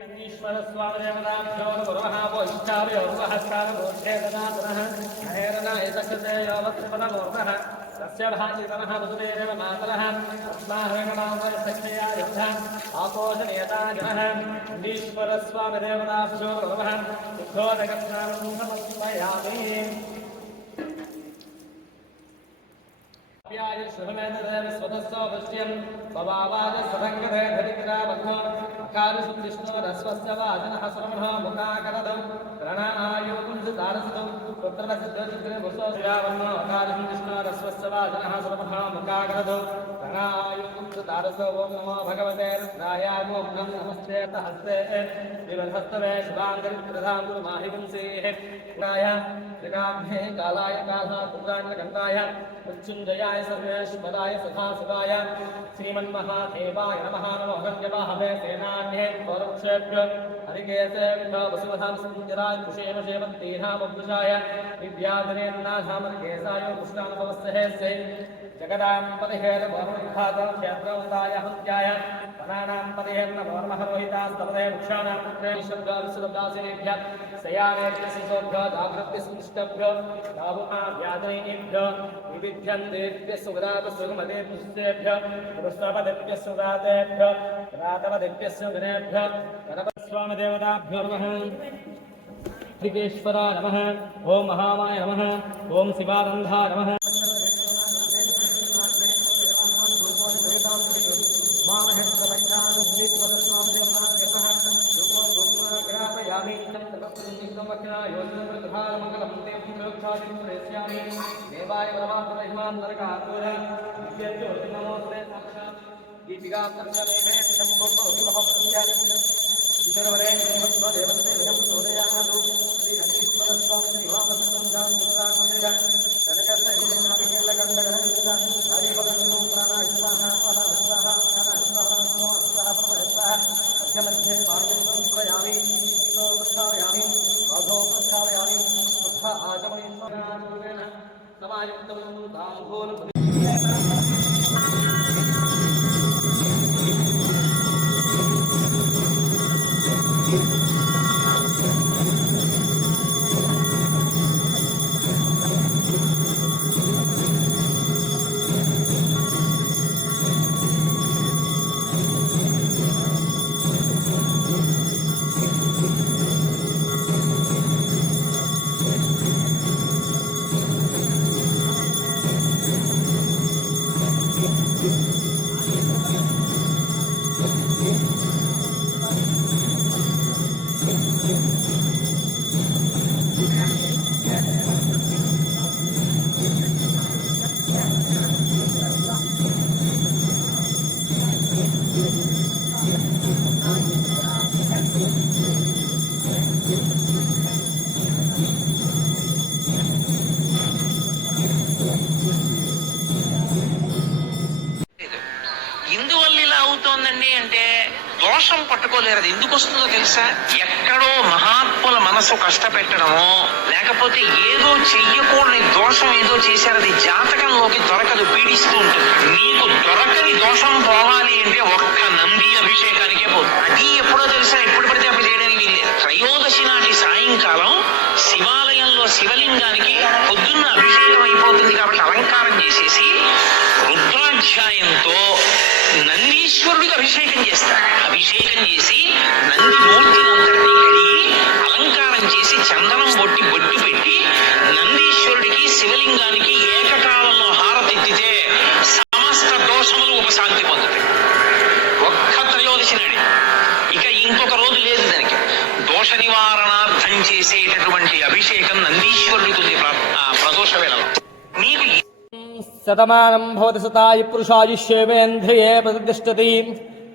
ईश्वर स्वामिदेवताभ्यो नमः वैष्णव्यो नमस्कारमोक्षेदनातनः हेरनायतकृते यावत्पदमोर्धः तस्य भाजितनः वसुदेव मातरः अस्माहेणमावसक्षया युद्धः आपोषणीयता जनः ईश्वर स्वामिदेवताभ्यो नमः शुद्धोदकस्नानं समर्पयामि शुभमेन्द्रदेव स्वतस्वदृष्ट्यं स्वभावाय सदङ्गते धरित्राबद्धो अकालशुद्धिष्णोरस्वस्य वाजनः सर्वणः मुखाकरदं प्रणमायोपुंसदारसदं पुत्रसिद्धचित्रे पुष्पश्रियावन्नो अकालशुद्धिष्णोरस्वस्य वाजनः सर्वणः मुखाकरदं प्रणमायोपुंसदारसो ॐ नमो भगवते रुद्राय ॐ नमस्ते हस्ते विवधस्तवे शुभाङ्गरित्रधां गुरुमाहिपुंसेः राय त्रिकाभ्ये कालाय कालपुत्राण्यकन्ताय मृत्युञ्जयाय सर्वेश्वराय सदाशिवाय श्रीमन्महादेवाय नमः नमो गङ्गवाहवे सेनान्ये पौरुषेभ्यो हरिकेशेभ्यो वसुमधां सुञ्जराय कुशेम शेवन्तीनामभुषाय विद्याधनेन्द्रनाथामरिकेशाय कृष्णानुभवस्य जगदां पतिहेर वरुणिघातं क्षेत्रवन्ताय हत्याय वनानां पतिहेर्न वर्महरोहितास्तवदे वृक्षाणां पुत्रे शब्दासेभ्यः सयानेभ्यः शिशोभ्यो दाभृत्यस्मिष्टभ्यो दाभुहाभ्यादनेभ्यो विविध्यन्तेभ्यः सुगदात सुगमदेभ्यः पुरुषपदेभ्यः सुगातेभ्यः रातवदेभ्यः सुगनेभ्यः गणपतिस्वामिदेवताभ्यो नमः त्रिकेश्वराय नमः ॐ महामाय नमः ॐ शिवानन्दाय नमः देवाय ब्रह्मात्महिमान् नरकातुर नमोस्ते साक्षात् गीतिकां तत्सवेन शम्भुः ईश्वरवरे देवस्तेभ्यं सूर्यानादो श्री हरीश्वरस्वामी निवाससंजां मुक्ताकुलेन कनकस्तेनाभिषेकगन्धगणनिष्ठा हरिपदं प्राणाश्वाहा पदाश्वाहा प्राणाश्वाहा स्वाहा परमश्वाहा मध्यमध्ये पार्यं प्रयामि ईशो प्रक्षालयामि अधो प्रक्षालयामि मुख आचमयेन समायुक्तं ताम्बूलं దోషం పట్టుకోలేరు. అది ఎందుకు వస్తుందో తెలుసా? ఎక్కడో మహాత్ముల మనసు కష్టపెట్టడమో లేకపోతే ఏదో చెయ్యకూడని దోషం ఏదో చేశారు, అది జాతకంలోకి దొరకదు, పీడిస్తూ ఉంటుంది. నీకు దొరకని దోషం పోవాలి అంటే ఒక్క నంది అభిషేకానికే పోతుంది. అది ఎప్పుడో తెలుసా? ఎప్పుడు పడితే అప్పుడు చేయడానికి వీల్లేదు. త్రయోదశి నాటి సాయంకాలం శివాలయంలో శివలింగానికి పొద్దున్న అభిషేకం అయిపోతుంది కాబట్టి అలంకారం చేసేసి రుద్రాధ్యాయంతో నందీశ్వరుడికి అభిషేకం చేస్తారు. అభిషేకం చేసి నంది మూర్తిని అంతటినీ కడిగి అలంకారం చేసి చందనం బొట్టు పెట్టి నందీశ్వరుడికి శివలింగానికి ఏకకాలంలో హారతిత్తితే సమస్త దోషములు ఉపశాంతి పొందుతాయి. ఒక్క త్రయోదశి నాడి. ఇక ఇంకొక రోజు లేదు దానికి. దోష నివారణార్థం చేసేటటువంటి అభిషేకం నందీశ్వరుడికి ఉంది ప్రదోష వేళలో. నీకు శతమానం భవతి శతాయ పురుషాయుష్యేవేంద్రియే ప్రతిష్టతి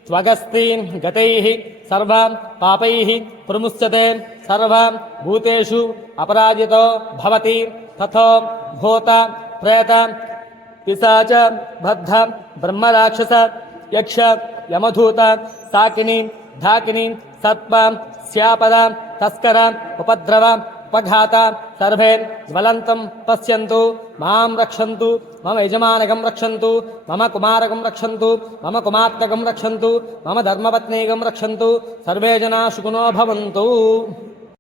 త్వగస్తిన్ గతైః సర్వాన్ పాపైః ప్రముచ్యతే సర్వాన్ భూతేషు అపరాజితో భవతి తథో భూత ప్రేత పిశాచ బద్ధ బ్రహ్మరాక్షస యక్ష యమధూత సాకిని ధాకిని సత్ప శ్యాపద తస్కర ఉపద్రవ सर्पघात सर्वे ज्वलन्तं पश्यन्तु मां रक्षन्तु मम यजमानकं रक्षन्तु मम कुमारकं रक्षन्तु मम कुमार्तकं रक्षन्तु मम धर्मपत्नीकं रक्षन्तु सर्वे जनाः सुखिनो भवन्तु।